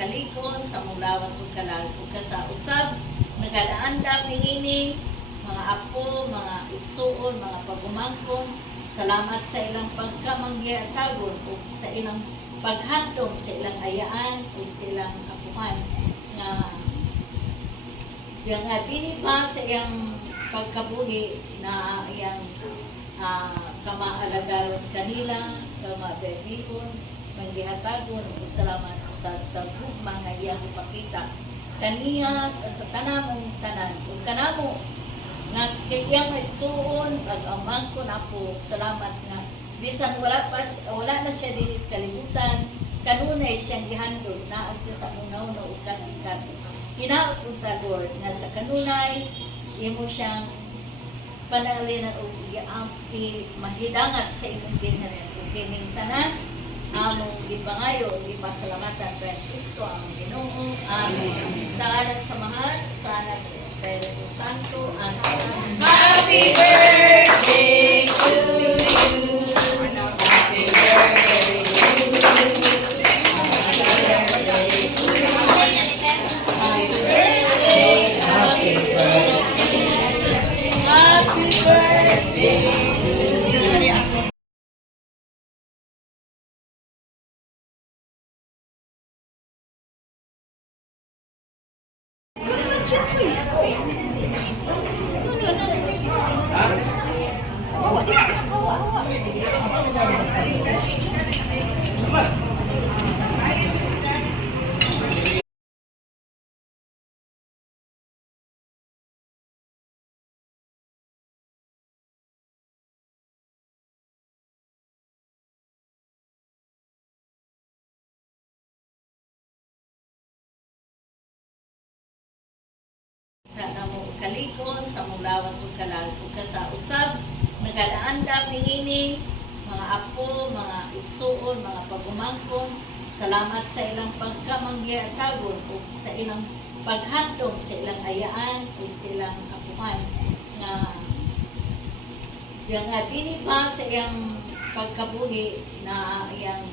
kalikon sa mong lawas ug kalag ug sa usab nagadaandam niini mga apo, mga igsuon, mga pagumangkon. Salamat sa ilang pagkamanggiatagon ug sa ilang paghandom sa ilang ayaan ug sa ilang apuhan nga yang dili ba sa iyang pagkabuhi na iyang kamaalagaron kanila, kamabebihon, manggihatagon ug salamat usab sa gugma nga iyang ipakita kaniya sa tanamong tanan ug kanamo nga kayang igsuon pag-amangkon apo. Salamat nga bisan wala na siya dili sa kalibutan, kanunay siyang gihandog naa siya sa unaw ug kasing-kasing. Hinaot unta Lord nga sa kanunay imo siyang panalinan ug mahidangat sa imong ginhanan ug kining tanan among gipangayo ug gipasalamatan kay Kristo ang Ginoo. Amen. Sa anak sa mahal, sa anak ng Espiritu Santo. Amen. Happy birthday to you. Happy birthday to you. Happy birthday. Happy birthday. Happy birthday. Kanamo kalikon sa mong lawas ug kalag ug sa usab nagadaandam niini mga apo, mga igsuon, mga pagumangkon. Salamat sa ilang pagkamanggiatagon ug sa ilang paghandom sa ilang ayaan ug sa ilang apuhan nga yang dili ba sa iyang pagkabuhi na iyang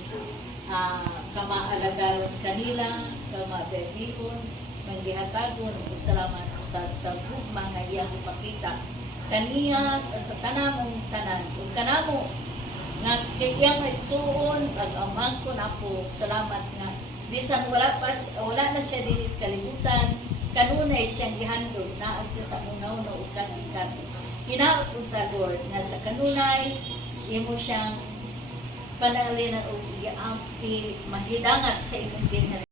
kamaalagaron kanila, kamabebihon, manggihatagon ug salamat usab sa gugma nga iyang ipakita kaniya sa tanamong tanan ug kanamo nga kayang igsuon pag-amangkon apo. Salamat nga bisan wala na siya dili sa kalibutan, kanunay siyang gihandog naa siya sa unaw ug kasing-kasing. Hinaot unta Lord nga sa kanunay imo siyang panalinan ug mahidangat sa imong ginhanan